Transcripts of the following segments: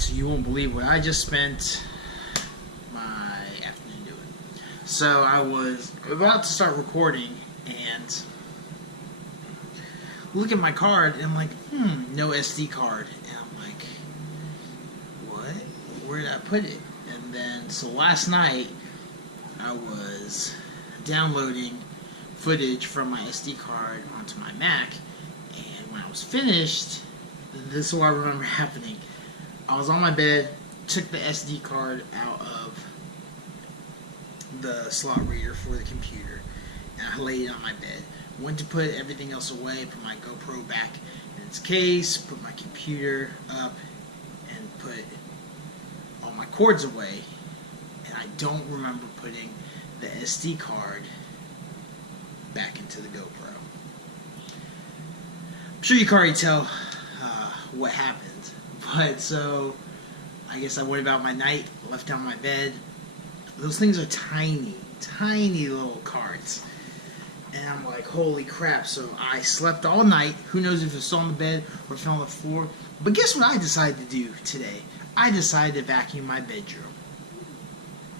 so you won't believe what I just spent my afternoon doing. So I was about to start recording and look at my card and I'm like, no SD card. And I'm like, what? Where did I put it? And then, so last night I was downloading footage from my SD card onto my Mac, and when I was finished, this is what I remember happening. I was on my bed, took the SD card out of the slot reader for the computer, and I laid it on my bed. Went to put everything else away, put my GoPro back in its case, put my computer up, and put all my cords away, and I don't remember putting the SD card back into the GoPro. I'm sure you can already tell what happened, but so I guess I went about my night, left down my bed. Those things are tiny, tiny little cards, and I'm like, holy crap. So I slept all night. Who knows if it fell on the bed or fell on the floor. But guess what I decided to do today? I decided to vacuum my bedroom.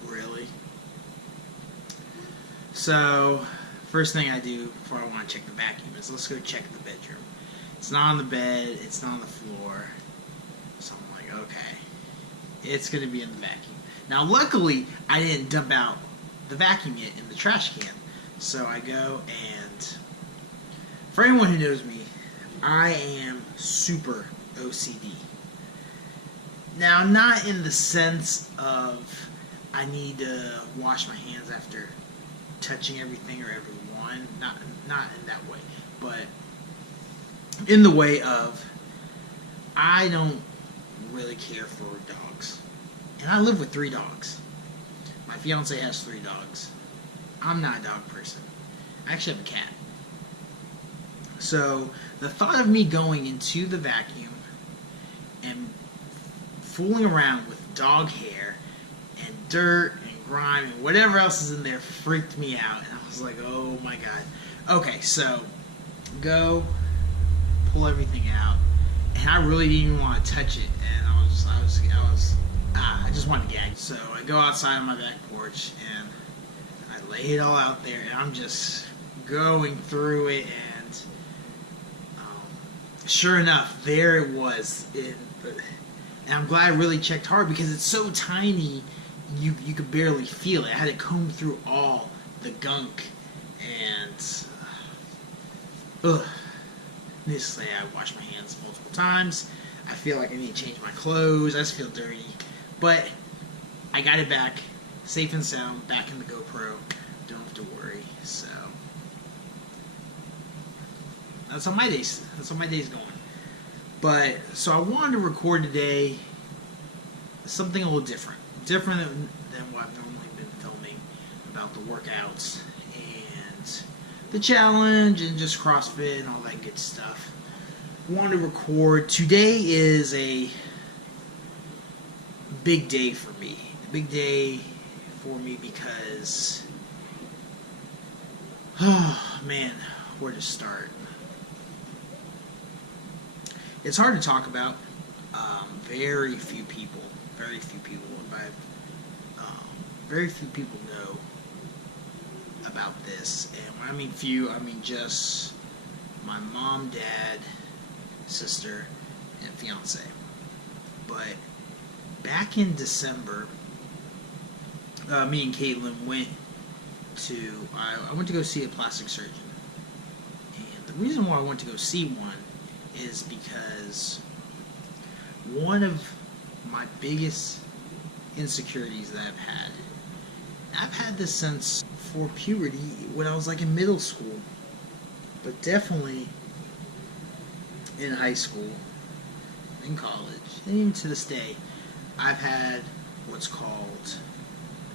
Really? So first thing I do before I want to check the vacuum is let's go check the bedroom. It's not on the bed, it's not on the floor. So I'm like, okay, it's going to be in the vacuum. Now luckily, I didn't dump out the vacuum yet in the trash can. So I go, and for anyone who knows me, I am super OCD. Now, not in the sense of I need to wash my hands after touching everything or everyone, not in that way, but in the way of I don't really care for dogs, and I live with 3 dogs. My fiance has 3 dogs. I'm not a dog person. I actually have a cat. So the thought of me going into the vacuum and fooling around with dog hair and dirt and grime and whatever else is in there freaked me out, and I was like, oh my god. Okay, so go pull everything out, and I really didn't even want to touch it, and I just wanted to gag. So I go outside on my back porch and I lay it all out there, and I'm just going through it, and sure enough, there it was. And I'm glad I really checked hard because it's so tiny, you could barely feel it. I had to comb through all the gunk, and needless to say, I washed my hands multiple times. I feel like I need to change my clothes. I just feel dirty. But I got it back, safe and sound, back in the GoPro. Don't have to worry. So that's how my day's going. But so I wanted to record today something a little different than what I've normally been filming, about the workouts and the challenge and just CrossFit and all that good stuff. I wanted to record. Today is a big day for me. A big day for me because, oh man, where to start? It's hard to talk about. Very few people know about this. And when I mean few, I mean just my mom, dad, sister, and fiance. But back in December, me and Caitlin went to, I went to go see a plastic surgeon. And the reason why I went to go see one is because one of my biggest insecurities that I've had this since for puberty when I was like in middle school, but definitely in high school, in college, and even to this day, I've had what's called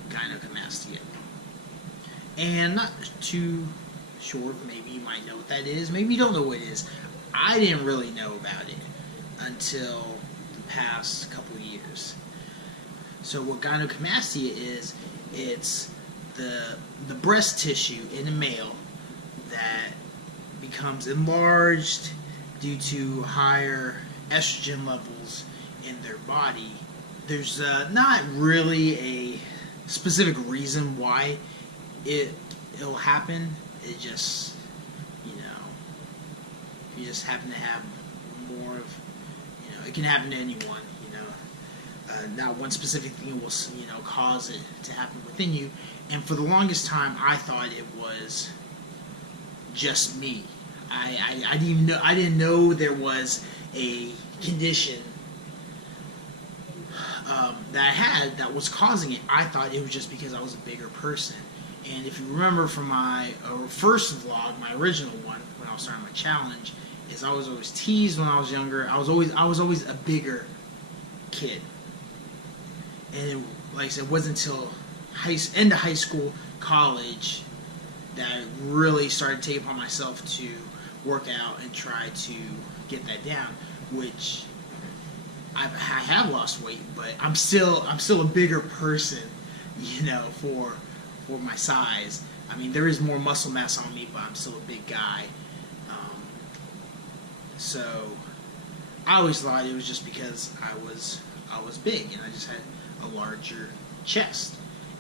Gynecomastia. And not too sure, maybe you might know what that is, maybe you don't know what it is. I didn't really know about it until the past couple of years. So what gynecomastia is, it's the breast tissue in a male that becomes enlarged due to higher estrogen levels in their body. There's not really a specific reason why it'll happen. It just, if you just happen to have more of, it can happen to anyone. Not one specific thing will, cause it to happen within you. And for the longest time, I thought it was just me. I didn't know there was a condition that I had that was causing it. I thought it was just because I was a bigger person. And if you remember from my first vlog, my original one, when I was starting my challenge, is I was always teased when I was younger. I was always a bigger kid. And it, like I said, it wasn't until end of high school, college, that I really started taking upon myself to work out and try to get that down. Which I have lost weight, but I'm still a bigger person, for my size. I mean, there is more muscle mass on me, but I'm still a big guy. So I always thought it was just because I was big and I just had a larger chest,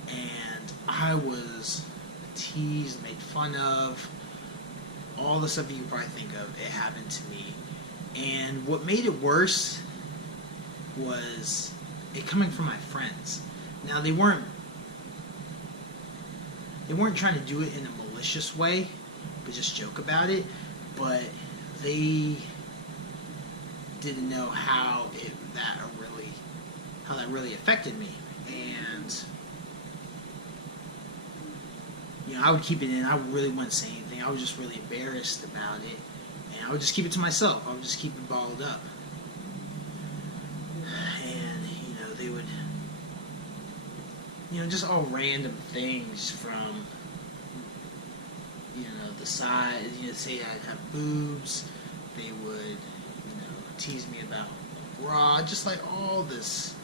and I was teased, made fun of, all the stuff you could probably think of. It happened to me, and what made it worse was it coming from my friends. Now they weren't trying to do it in a malicious way, but just joke about it. But they didn't know how that really affected me. And I would keep it in. I really wouldn't say anything. I was just really embarrassed about it, and I would just keep it to myself. I would just keep it bottled up. And they would, just all random things from the size. Say I'd have boobs. They would tease me about bra, just like all this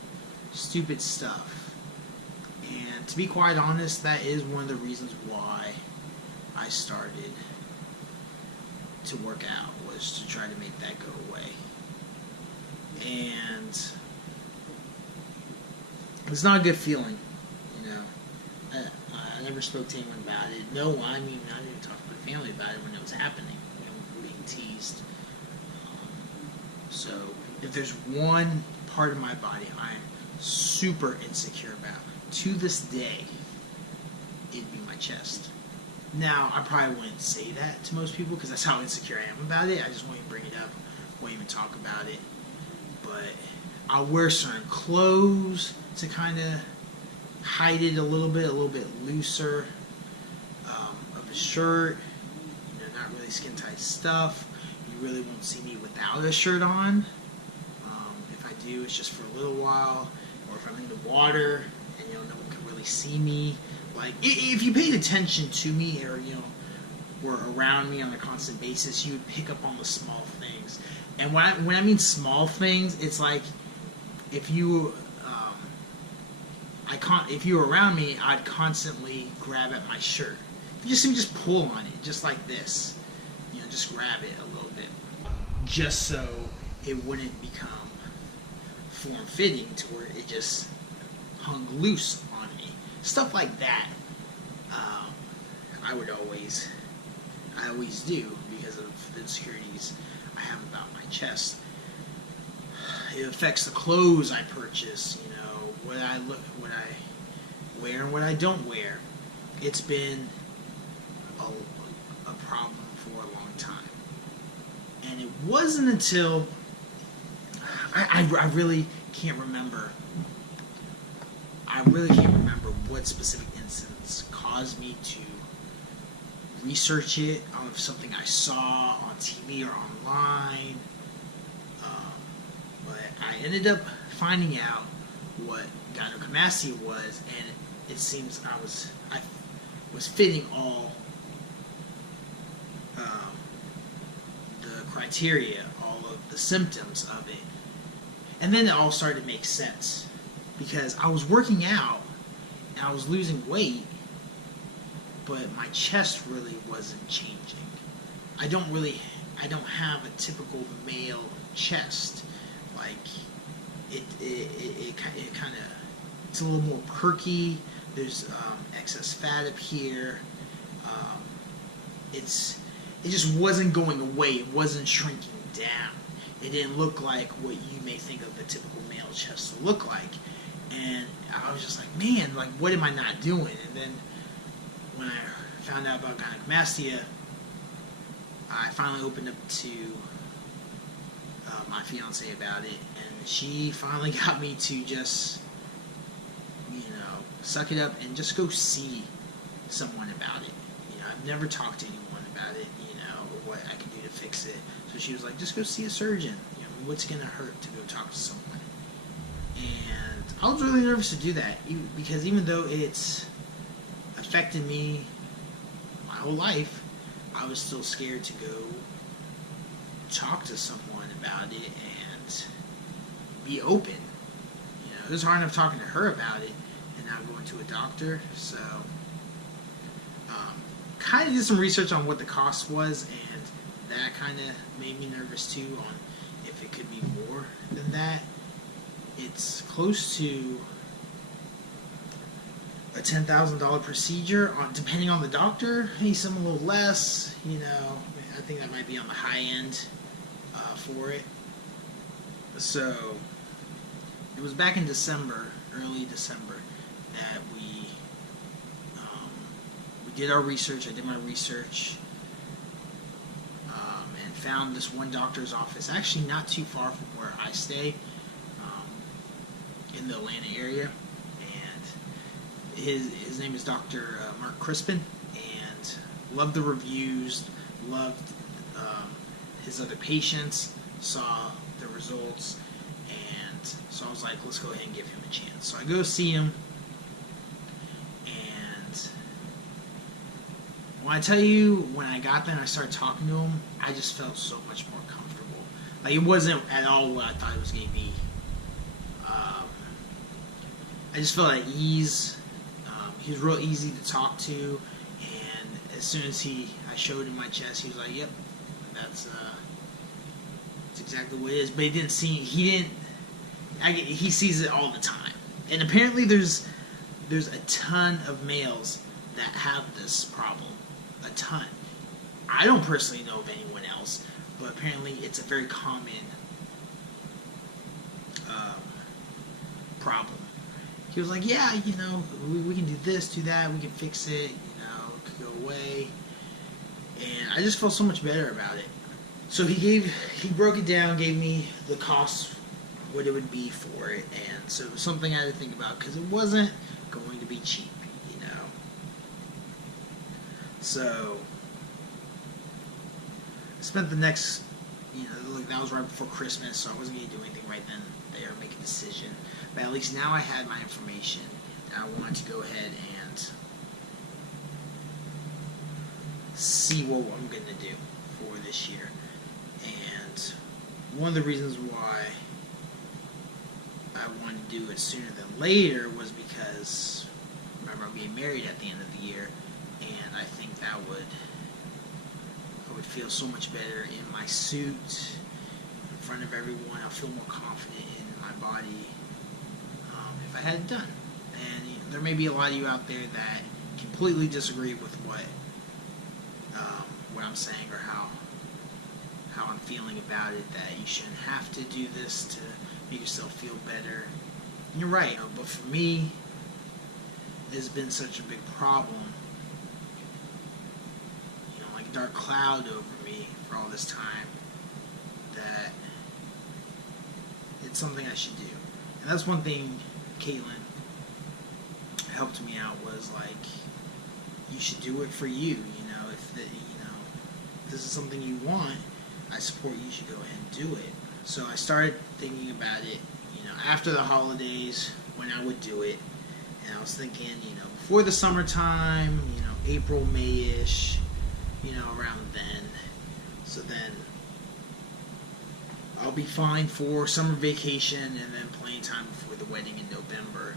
stupid stuff. And to be quite honest, that is one of the reasons why I started to work out, was to try to make that go away. And it's not a good feeling, I never spoke to anyone about it. No, I didn't even talk to my family about it when it was happening, being teased. So if there's one part of my body I'm super insecure about, to this day, it'd be my chest. Now, I probably wouldn't say that to most people because that's how insecure I am about it. I just won't even bring it up, won't even talk about it. But I'll wear certain clothes to kind of hide it a little bit looser of a shirt, not really skin tight stuff. You really won't see me without a shirt on. If I do, it's just for a little while, or if I'm in the water and no one can really see me. Like, if you paid attention to me, or were around me on a constant basis, you would pick up on the small things. And when I mean small things, it's like if you were around me, I'd constantly grab at my shirt. You just pull on it, just like this. Just grab it a little bit, just so it wouldn't become form-fitting to where it just hung loose on me. Stuff like that. I always do, because of the insecurities I have about my chest. It affects the clothes I purchase, what I wear and what I don't wear. It's been a problem for a long time. And it wasn't until I really can't remember. What specific incidents caused me to research it on something I saw on TV or online. But I ended up finding out what gynecomastia was, and it seems I was fitting all the criteria, all of the symptoms of it. And then it all started to make sense, because I was working out and I was losing weight, but my chest really wasn't changing. I don't have a typical male chest. Like, it kind of, it's a little more perky. There's excess fat up here. Um, it just wasn't going away. It wasn't shrinking down. It didn't look like what you may think of a typical male chest to look like. And I was just like, man, like, what am I not doing? And then when I found out about gynecomastia, I finally opened up to my fiance about it, and she finally got me to just, suck it up and just go see someone about it. I've never talked to anyone about it, or what I can do to fix it. So she was like, just go see a surgeon. What's going to hurt to go talk to someone? And I was really nervous to do that, because even though it's affected me my whole life, I was still scared to go talk to someone about it and be open. It was hard enough talking to her about it, and now going to a doctor. So, kind of did some research on what the cost was, and that kind of made me nervous too on if it could be more than that. It's close to a $10,000 procedure, depending on the doctor. Maybe some a little less. I think that might be on the high end for it. So it was back in December, early December, that we did our research. I did my research and found this one doctor's office, actually not too far from where I stay, in the Atlanta area. And his name is Dr. Mark Crispin, and loved the reviews, loved his other patients, saw the results, and so I was like, let's go ahead and give him a chance. So I go see him, and when I tell you, when I got there and I started talking to him, I just felt so much more comfortable. Like, it wasn't at all what I thought it was going to be. I just felt at ease. He was real easy to talk to, and as soon as I showed him my chest, he was like, "Yep, that's exactly what it is." But he sees it all the time, and apparently there's a ton of males that have this problem, a ton. I don't personally know of anyone else, but apparently it's a very common problem. He was like, yeah, we can do this, do that, we can fix it, it could go away. And I just felt so much better about it. So he broke it down, gave me the cost, what it would be for it, and so it was something I had to think about, because it wasn't going to be cheap, So I spent the next, that was right before Christmas, so I wasn't going to do anything right then there, make a decision. But at least now I had my information, and I wanted to go ahead and see what I'm going to do for this year. And one of the reasons why I wanted to do it sooner than later was because, remember, I'm getting married at the end of the year, and I think I would feel so much better in my suit, in front of everyone. I'll feel more confident in my body if I had it done. And there may be a lot of you out there that completely disagree with what I'm saying, or how I'm feeling about it, that you shouldn't have to do this to make yourself feel better. And you're right, but for me, it's been such a big problem, like a dark cloud over me for all this time, that it's something I should do. And that's one thing Caitlin helped me out, was like, you should do it for you. If this is something you want, I support you. Should go ahead and do it. So I started thinking about it, after the holidays, when I would do it. And I was thinking, before the summertime, April, May-ish, around then. So then I'll be fine for summer vacation, and then plenty of time before the wedding in November.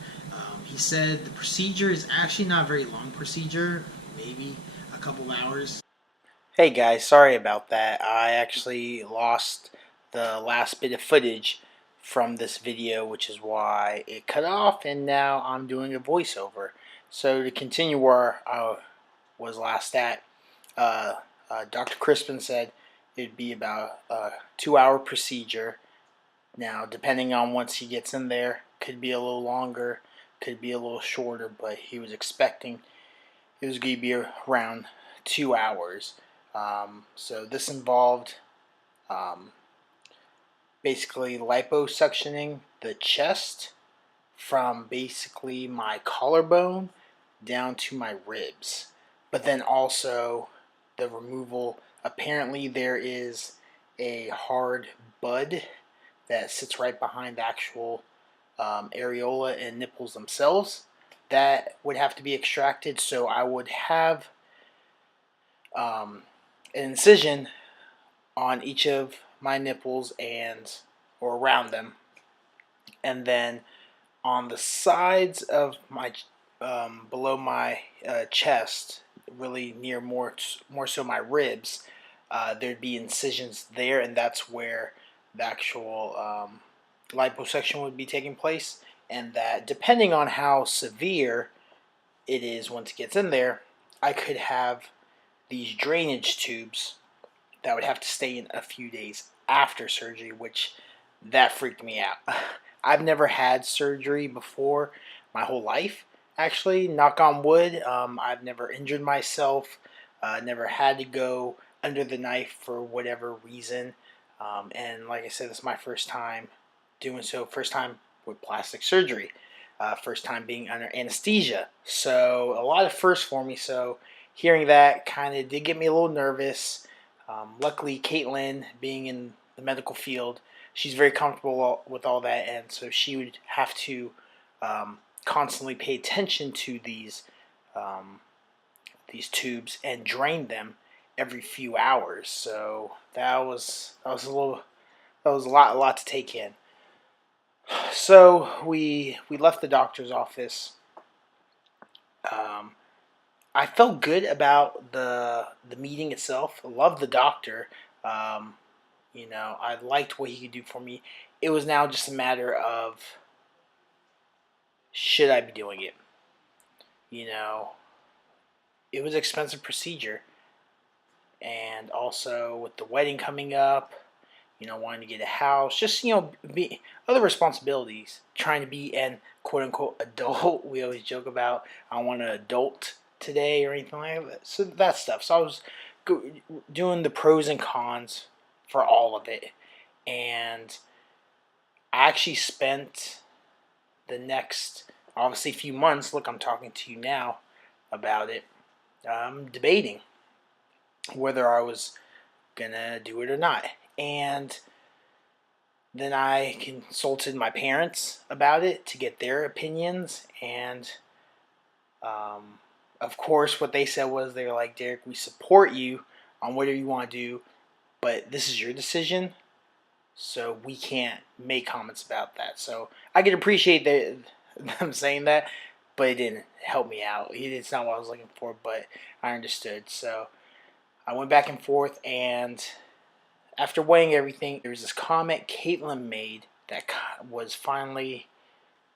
He said the procedure is actually not a very long procedure, maybe a couple hours. Hey guys, sorry about that. I actually lost the last bit of footage from this video, which is why it cut off, and now I'm doing a voiceover. So to continue where I was last at, Dr. Crispin said it'd be about a 2-hour procedure. Now, depending on once he gets in there, could be a little longer, could be a little shorter, but he was expecting it was going to be around 2 hours. So this involved basically liposuctioning the chest from basically my collarbone down to my ribs, but then also the removal. Apparently there is a hard bud that sits right behind the actual areola and nipples themselves that would have to be extracted. So I would have an incision on each of my nipples and or around them, and then on the sides of my below my chest, really near more so my ribs, there'd be incisions there, and that's where the actual liposuction would be taking place. And that, depending on how severe it is once it gets in there, I could have these drainage tubes that would have to stay in a few days after surgery, which that freaked me out. I've never had surgery before my whole life, actually, knock on wood. I've never injured myself, never had to go under the knife for whatever reason. And like I said, this is my first time doing so, first time with plastic surgery, first time being under anesthesia. So a lot of firsts for me. So hearing that kind of did get me a little nervous. Luckily, Caitlin, being in the medical field, she's very comfortable with all that, and so she would have to constantly pay attention to these tubes and drain them every few hours. So that was a lot to take in. So we left the doctor's office. I felt good about the meeting itself. I loved the doctor. I liked what he could do for me. It was now just a matter of, should I be doing it? It was an expensive procedure, and also with the wedding coming up, wanting to get a house, just be other responsibilities, trying to be an quote unquote adult. We always joke about, I want an adult today or anything like that. So that stuff. So I was doing the pros and cons for all of it, and I actually spent the next, obviously, few months. Look, I'm talking to you now about it, debating whether I was gonna do it or not. And then I consulted my parents about it to get their opinions, and of course what they said was, they were like, Derek, we support you on whatever you want to do, but this is your decision, so we can't make comments about that. So I can appreciate them saying that, but it didn't help me out. It's not what I was looking for, but I understood. So I went back and forth, and after weighing everything, there was this comment Caitlin made that was finally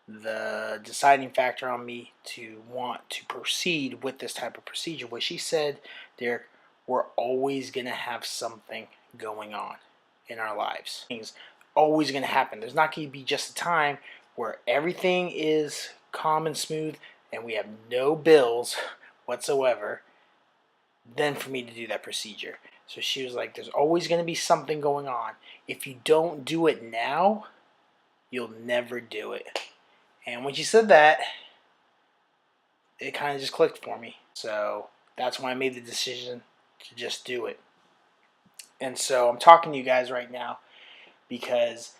the deciding factor on me to want to proceed with this type of procedure. Where she said, Derek, we're always going to have something going on in our lives. Things always going to happen. There's not going to be just a time where everything is calm and smooth and we have no bills whatsoever, then for me to do that procedure. So she was like, there's always going to be something going on. If you don't do it now, you'll never do it. And when she said that, it kind of just clicked for me. So that's when I made the decision to just do it. And so I'm talking to you guys right now because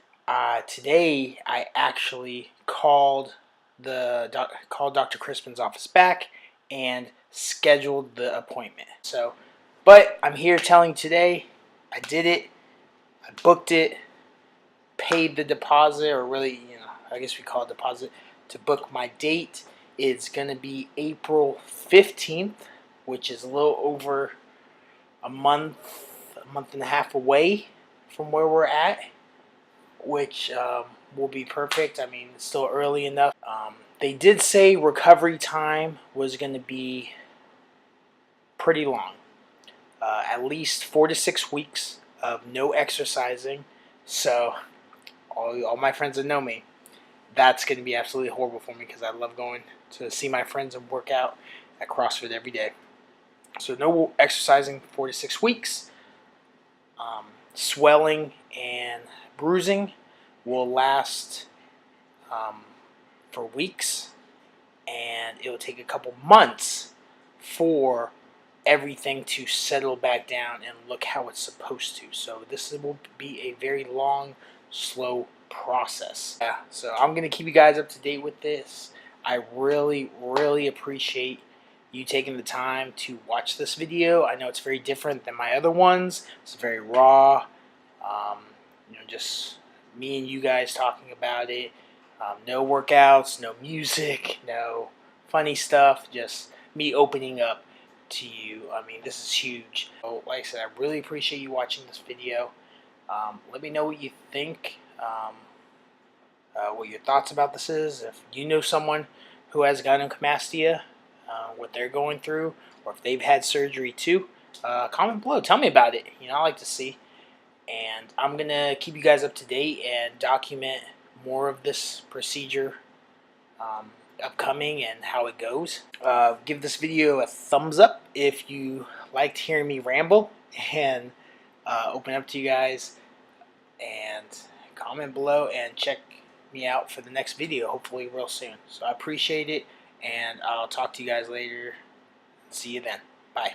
today I actually called Dr. Crispin's office back and scheduled the appointment. So, but I'm here telling you today, I did it. I booked it, paid the deposit, or really, I guess we call it deposit, to book my date. It's going to be April 15th, which is a little over a month and a half away from where we're at, which will be perfect. I mean, it's still early enough. They did say recovery time was going to be pretty long, at least 4 to 6 weeks of no exercising. So, all my friends that know me, that's going to be absolutely horrible for me because I love going to see my friends and work out at CrossFit every day. So, no exercising 4 to 6 weeks. Swelling and bruising will last for weeks, and it will take a couple months for everything to settle back down and look how it's supposed to. So this will be a very long, slow process. Yeah, so I'm going to keep you guys up to date with this. I really, really appreciate you taking the time to watch this video. I know it's very different than my other ones. It's very raw. Just me and you guys talking about it. No workouts, no music, no funny stuff. Just me opening up to you. I mean, this is huge. So, like I said, I really appreciate you watching this video. Let me know what you think. What your thoughts about this is. If you know someone who has gynecomastia, what they're going through, or if they've had surgery too, comment below. Tell me about it. I like to see. And I'm going to keep you guys up to date and document more of this procedure upcoming and how it goes. Give this video a thumbs up if you liked hearing me ramble, and open up to you guys, and comment below and check me out for the next video, hopefully real soon. So I appreciate it, and I'll talk to you guys later. See you then. Bye.